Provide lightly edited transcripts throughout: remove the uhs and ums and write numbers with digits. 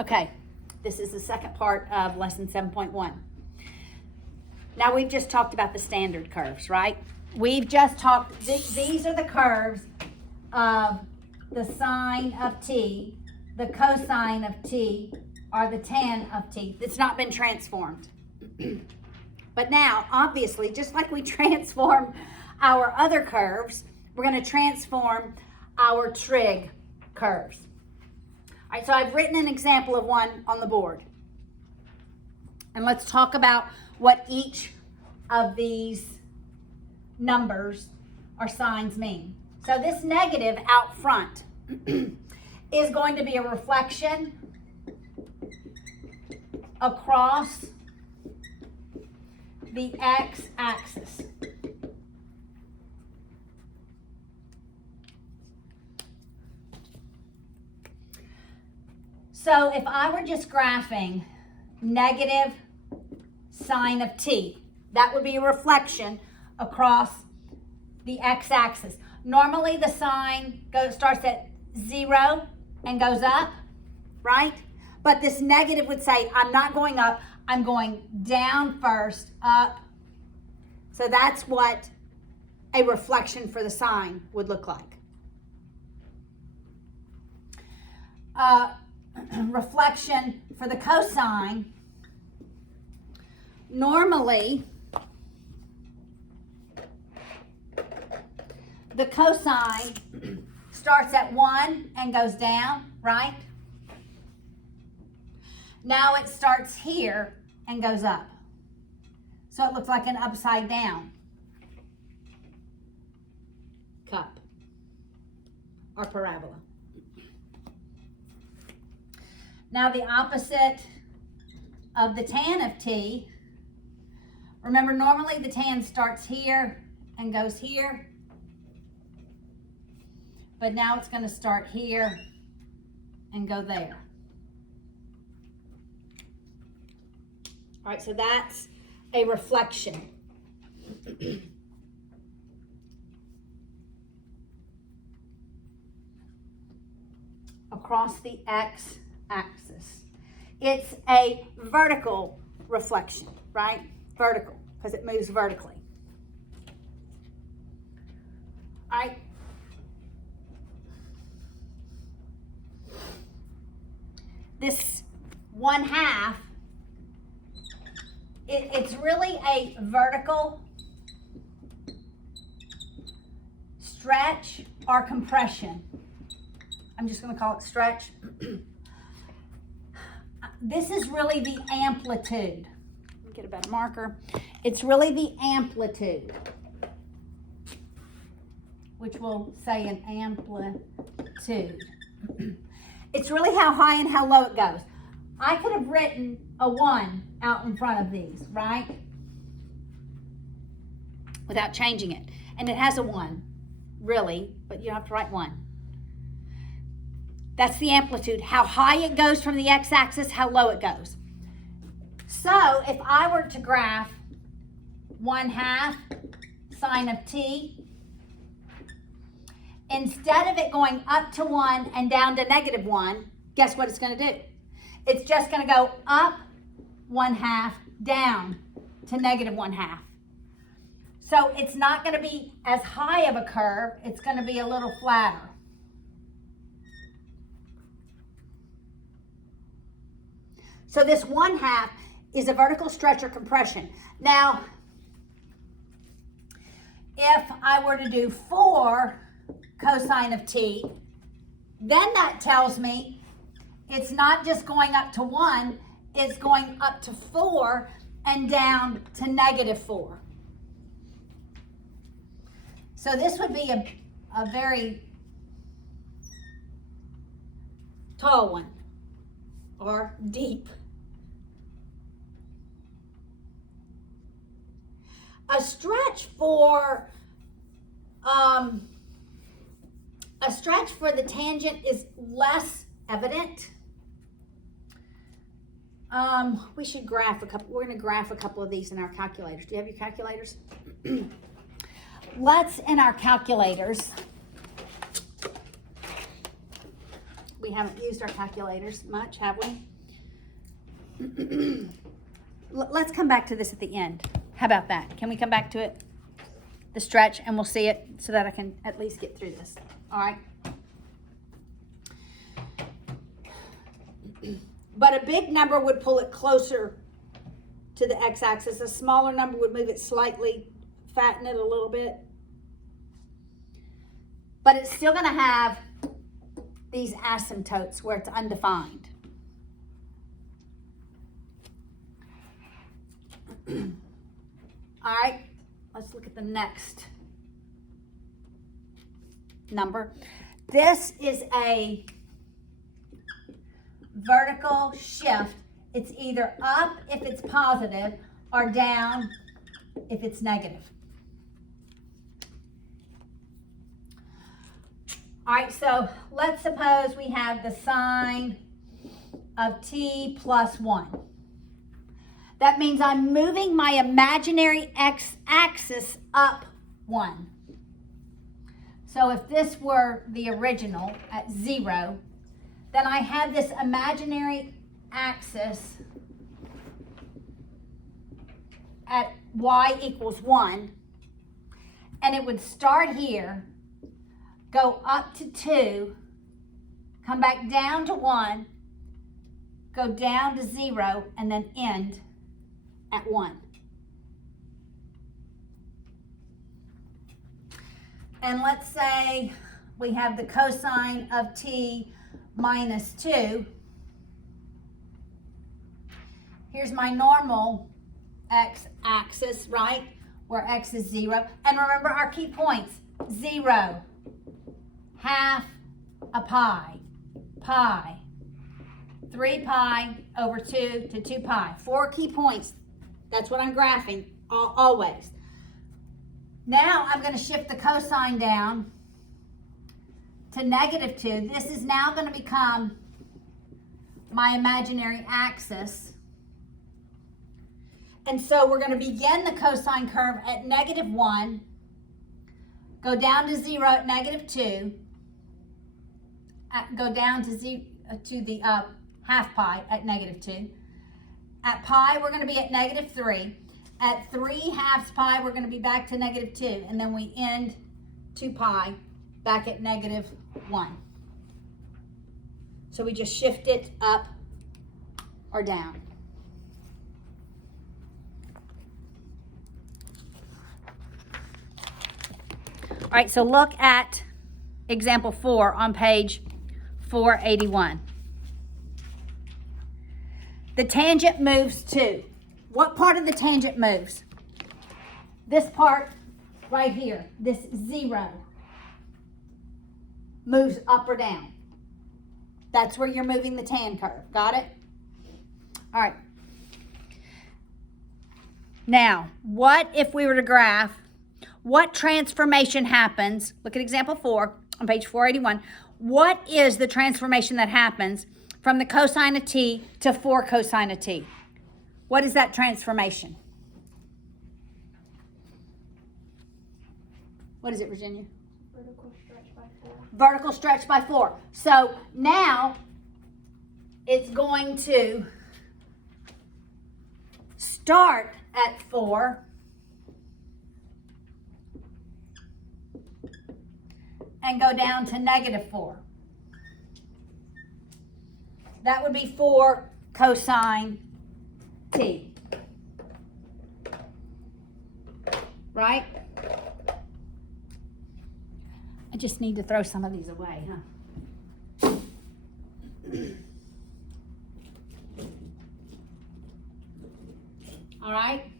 Okay, this is the second part of lesson 7.1. Now we've just talked about the standard curves, right? We've just talked, these are the curves of the sine of t, the cosine of t, or the tan of t. It's not been transformed. But now, obviously, just like we transformed our other curves, we're going to transform our trig curves. All right, so I've written an example of one on the board. And let's talk about what each of these numbers or signs mean. So this negative out front is going to be a reflection across the x-axis. So if I were just graphing negative sine of t, that would be a reflection across the x-axis. Normally the sine starts at 0 and goes up, right? But this negative would say, I'm not going up, I'm going down first, up. So that's what a reflection for the sine would look like. Reflection for the cosine, normally the cosine starts at 1 and goes down, right? Now it starts here and goes up. So it looks like an upside down cup or parabola. Now the opposite of the tan of t, remember normally the tan starts here and goes here, but now it's going to start here and go there. All right, so that's a reflection. Across the x-axis. It's a vertical reflection, right? Vertical, because it moves vertically. All right. This 1/2, it's really a vertical stretch or compression. I'm just going to call it stretch. This is really the amplitude. Let me get a better marker. It's really the amplitude, which we'll say an amplitude. It's really how high and how low it goes. I could have written a 1 out in front of these, right? Without changing it. And it has a 1, really, but you don't have to write 1. That's the amplitude, how high it goes from the x-axis, how low it goes. So if I were to graph 1/2 sine of t, instead of it going up to 1 and down to -1, guess what it's going to do? It's just going to go up 1/2, down to -1/2. So it's not going to be as high of a curve. It's going to be a little flatter. So this 1/2 is a vertical stretch or compression. Now, if I were to do 4 cosine of t, then that tells me it's not just going up to 1, it's going up to 4 and down to -4. So this would be a very tall one or deep. A stretch for the tangent is less evident. We should graph a couple. We're going to graph a couple of these in our calculators. Do you have your calculators? Let's, in our calculators, we haven't used our calculators much, have we? Let's come back to this at the end. How about that? Can we come back to it? The stretch, and we'll see it so that I can at least get through this. All right. But a big number would pull it closer to the x-axis. A smaller number would move it slightly, fatten it a little bit. But it's still going to have these asymptotes where it's undefined. All right, let's look at the next number. This is a vertical shift. It's either up if it's positive or down if it's negative. All right, so let's suppose we have the sine of t plus 1. That means I'm moving my imaginary x-axis up 1. So if this were the original at 0, then I have this imaginary axis at y equals 1, and it would start here, go up to 2, come back down to 1, go down to 0, and then end at 1. And let's say we have the cosine of t minus 2. Here's my normal x-axis, right? Where x is 0. And remember our key points. 0, half a pi, pi, 3 pi over 2 to 2 pi. 4 key points. That's what I'm graphing always. Now I'm going to shift the cosine down to negative 2. This is now going to become my imaginary axis. And so we're going to begin the cosine curve at negative 1, go down to 0 at negative 2, go down to the half pi at negative 2. At pi, we're going to be at negative 3. At 3 halves pi, we're going to be back to negative 2. And then we end 2 pi back at negative 1. So we just shift it up or down. All right, so look at example 4 on page 481. The tangent moves to. What part of the tangent moves? This part right here, this 0, moves up or down. That's where you're moving the tan curve. Got it? All right. Now, what if we were to graph, what transformation happens? Look at example 4 on page 481. What is the transformation that happens from the cosine of t to 4 cosine of t? What is that transformation? What is it, Virginia? Vertical stretch by 4. Vertical stretch by 4. So now it's going to start at 4 and go down to negative 4. That would be 4 cosine t. Right? I just need to throw some of these away, huh? All right?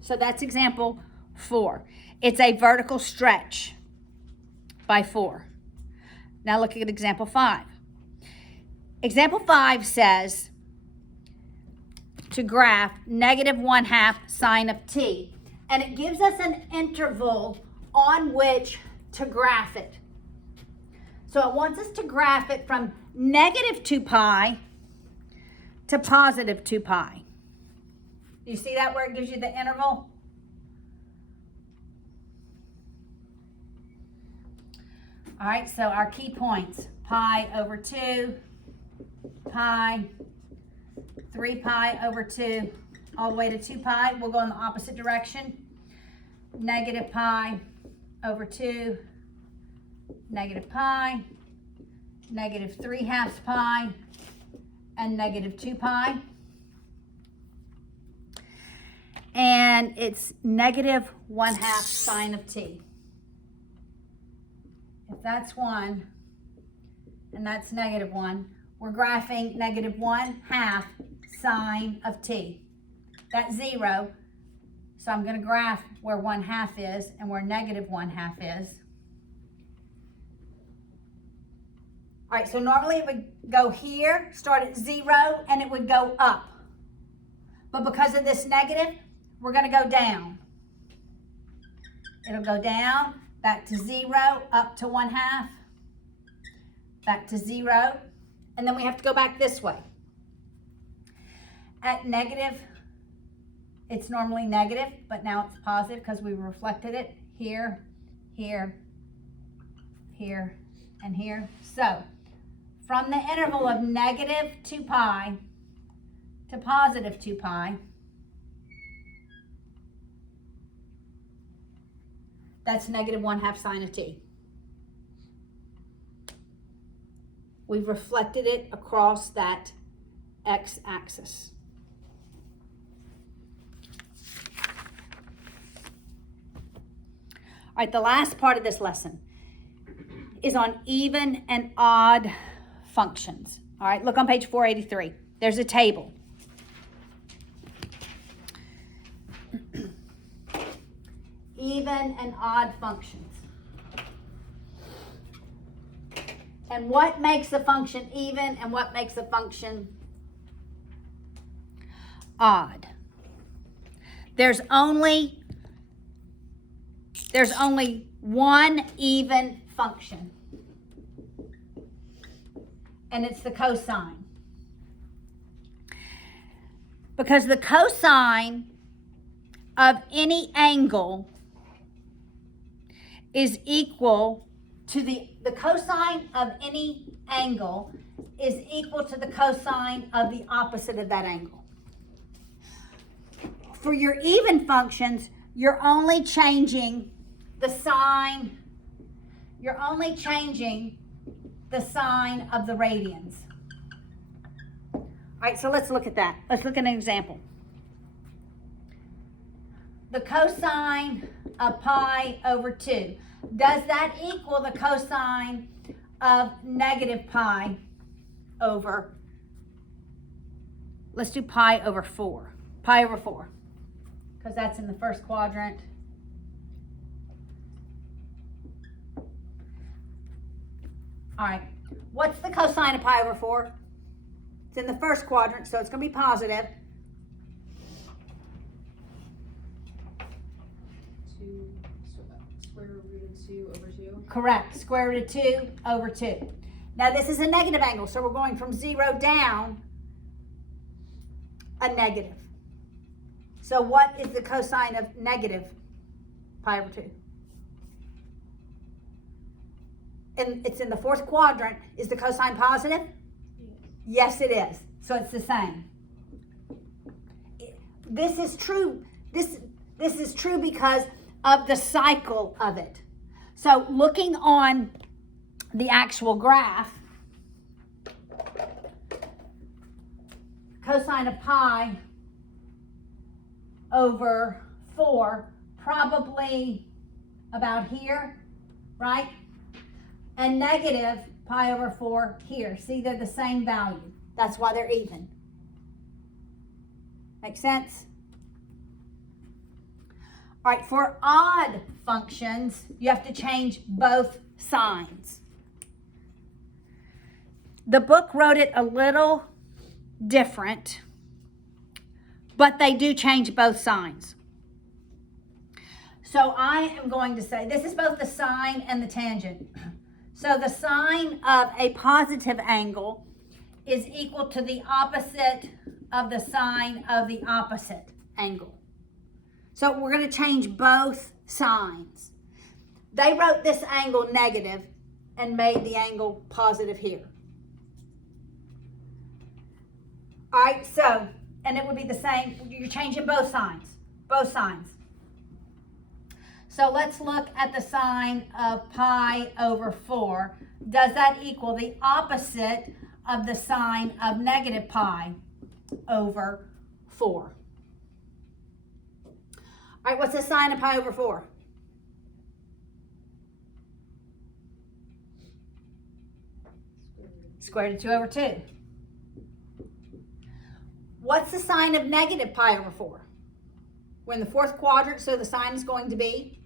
So that's example 4. It's a vertical stretch by 4. Now look at example 5. Example 5 says to graph negative 1/2 sine of t. And it gives us an interval on which to graph it. So it wants us to graph it from negative 2 pi to positive 2 pi. You see that where it gives you the interval? All right, so our key points. pi over 2, pi, 3 pi over 2, all the way to 2 pi. We'll go in the opposite direction. Negative pi over 2, negative pi, negative 3/2 pi, and negative 2 pi. And it's negative 1/2 sine of t. If that's 1 and that's negative 1, we're graphing negative 1/2 sine of t. That's 0. So I'm going to graph where 1/2 is and where negative 1/2 is. All right, so normally it would go here, start at 0, and it would go up. But because of this negative, we're going to go down. It'll go down, back to 0, up to 1/2, back to 0, and then we have to go back this way. At negative, it's normally negative, but now it's positive because we reflected it here, here, here, and here. So, from the interval of negative 2 pi to positive 2 pi, that's negative 1/2 sine of t. We've reflected it across that x-axis. All right, the last part of this lesson is on even and odd functions. All right, look on page 483. There's a table. Even and odd functions. And what makes a function even and what makes a function odd? There's only one even function, and it's the cosine. Because the cosine of any angle is equal to the cosine of any angle is equal to the cosine of the opposite of that angle. For your even functions, you're only changing the sign. You're only changing the sign of the radians. All right, so let's look at that. Let's look at an example. The cosine of pi over 2. Does that equal the cosine of negative pi over, let's do pi over 4. Pi over 4, because that's in the first quadrant. All right, what's the cosine of pi over 4? It's in the first quadrant, so it's going to be positive. Square root of 2 over 2. Correct, square root of 2 over 2. Now this is a negative angle, so we're going from 0 down a negative. So what is the cosine of negative pi over 2? And it's in the fourth quadrant. Is the cosine positive? Yes, it is. So it's the same. This is true. This is true because of the cycle of it. So looking on the actual graph, cosine of pi over 4, probably about here, right? And negative pi over 4 here. See, they're the same value. That's why they're even. Make sense? All right, for odd functions, you have to change both signs. The book wrote it a little different, but they do change both signs. So I am going to say, this is both the sine and the tangent. So the sine of a positive angle is equal to the opposite of the sine of the opposite angle. So we're going to change both signs. They wrote this angle negative, and made the angle positive here. All right, so, and it would be the same, you're changing both signs. So let's look at the sign of pi over 4. Does that equal the opposite of the sign of negative pi over 4? All right, what's the sign of pi over 4? Square root of 2 over 2. What's the sign of negative pi over 4? We're in the fourth quadrant, so the sign is going to be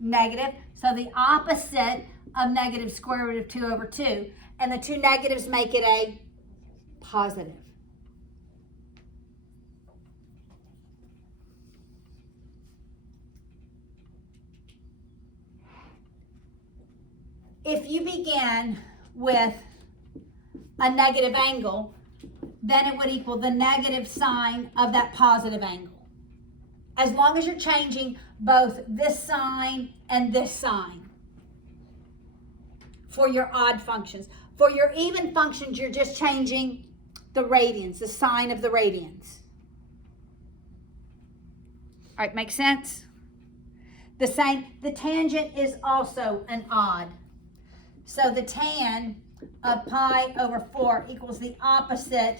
negative. So the opposite of negative square root of 2 over 2. And the two negatives make it a positive. If you begin with a negative angle, then it would equal the negative sign of that positive angle. As long as you're changing both this sign and this sign for your odd functions. For your even functions, you're just changing the radians, the sign of the radians. All right, makes sense? The tangent is also an odd. So the tan of pi over 4 equals the opposite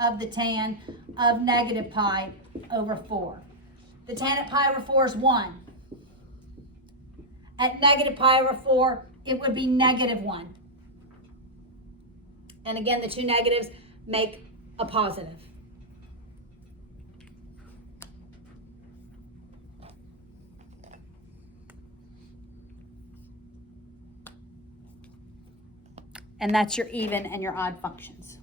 of the tan of negative pi over 4. The tan at pi over 4 is 1. At negative pi over 4, it would be negative 1. And again, the two negatives make a positive. And that's your even and your odd functions.